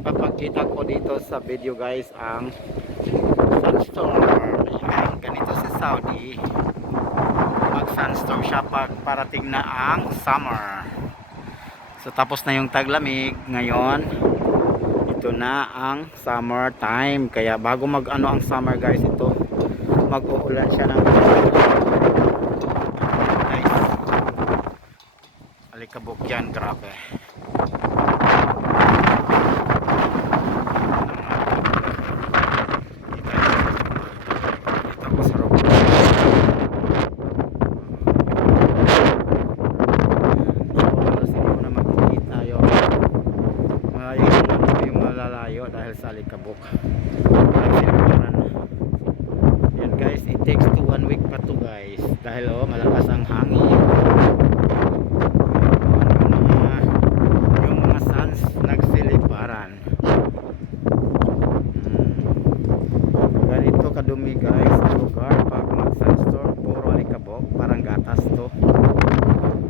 ipapakita ko dito sa video guys ang Sandstorm. Ayan, ganito sa Saudi mag Sandstorm siya pag parating na ang summer. So tapos na yung taglamig ngayon, ito na ang summer time. Kaya bago mag ano ang summer guys, ito mag-uulan siya ng guys. Alikabok yan, grabe. Dahil sa Alikabok yan guys, it takes to 1 week pa to guys dahil malakas ang hangin. Yung mga suns nagsiliparan. Ganito kadumi guys ang lugar pag mag Sandstorm. Puro Alikabok, parang gatas to,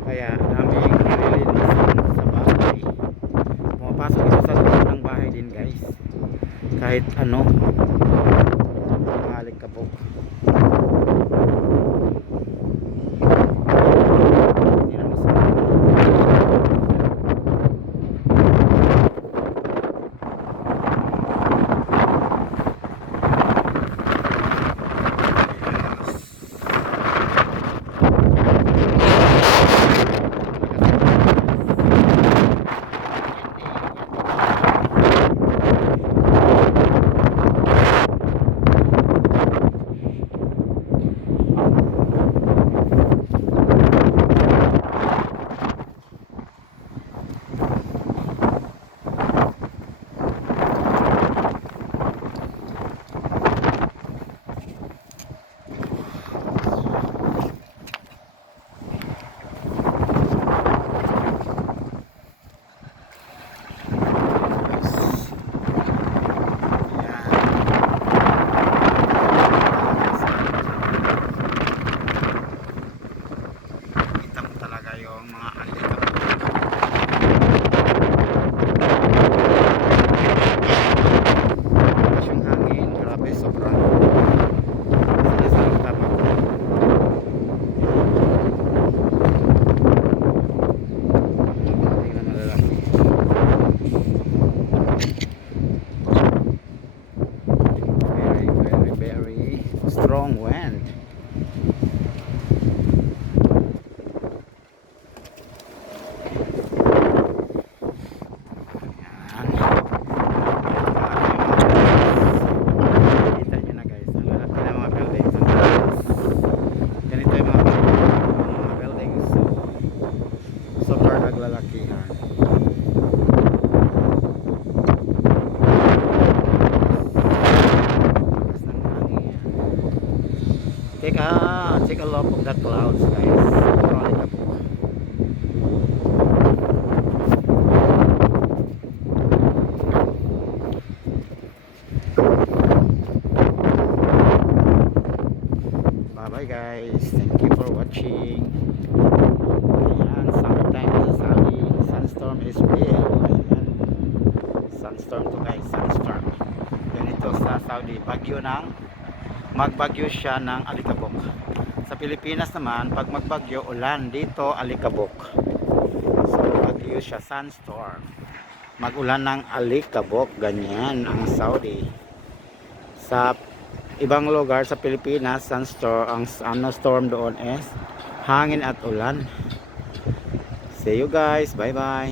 kaya daming nililinisan sa bahay. Pumapasok ito sa loob ng bahay din guys, kahit ano, mga Alikabok. Strong wind. Kita nyo na guys, ang lalaki na mga buildings. Ganito yung mga buildings, so super naglalakihan. Take a look of the clouds guys. Bye bye guys, thank you for watching. Ayan, summertime is sunny. Sandstorm is real. Ayan, Sandstorm to guys, Sandstorm. Ganito sa Saudi, bagyo ng magbagyo siya ng Alikabok. Sa Pilipinas naman, pag magbagyo, ulan. Dito, Alikabok. So, bagyo siya, Sandstorm. Magulan ng Alikabok. Ganyan ang Saudi. Sa ibang lugar sa Pilipinas, Sandstorm, ang storm doon is hangin at ulan. See you guys. Bye bye.